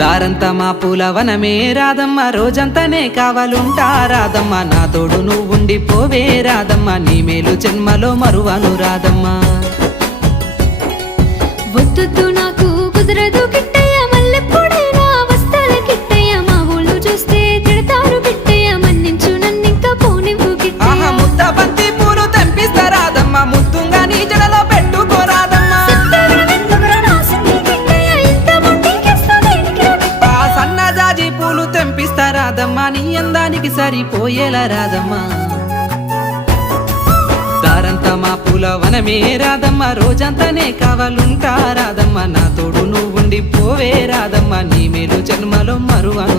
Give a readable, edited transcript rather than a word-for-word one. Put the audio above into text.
దారంతా మా పూలవనమే రాదమ్మ, రోజంతానే కావాలుంటా రాదమ్మ, నా తోడు నువ్వుండి పోవే రాదమ్మ, నీ మేలు జన్మలో మరువను రాదమ్మ. వద్దు నాకు కుదరదు కిట్టయ్య, మల్లెప్పుడైనా వస్తాల కిట్టయ్య, మా ఊళ్ళు చూస్తే తిడతారు కిట్టయ్య, మన్నించు నన్నింకా పోనివ్వు కిట్టయ్య. ముద్ద బంతి పూలు తెంపిస్తా రాదమ్మ, ముద్దుంగా నీ జడలో పెట్టుకోరాదమ్మ. సన్నజాజి పూలు తెంపిస్తా రాదమ్మ, నీ అందానికి సరిపోయేలా రాదమ్మ. దారంతా మా పూలవనమే రాదమ్మ, రోజంతానే కావాలుంటా రాదమ్మ, నా తోడు నువ్వుండి పోవే రాదమ్మ, నీ మేలు జన్మలో మరువను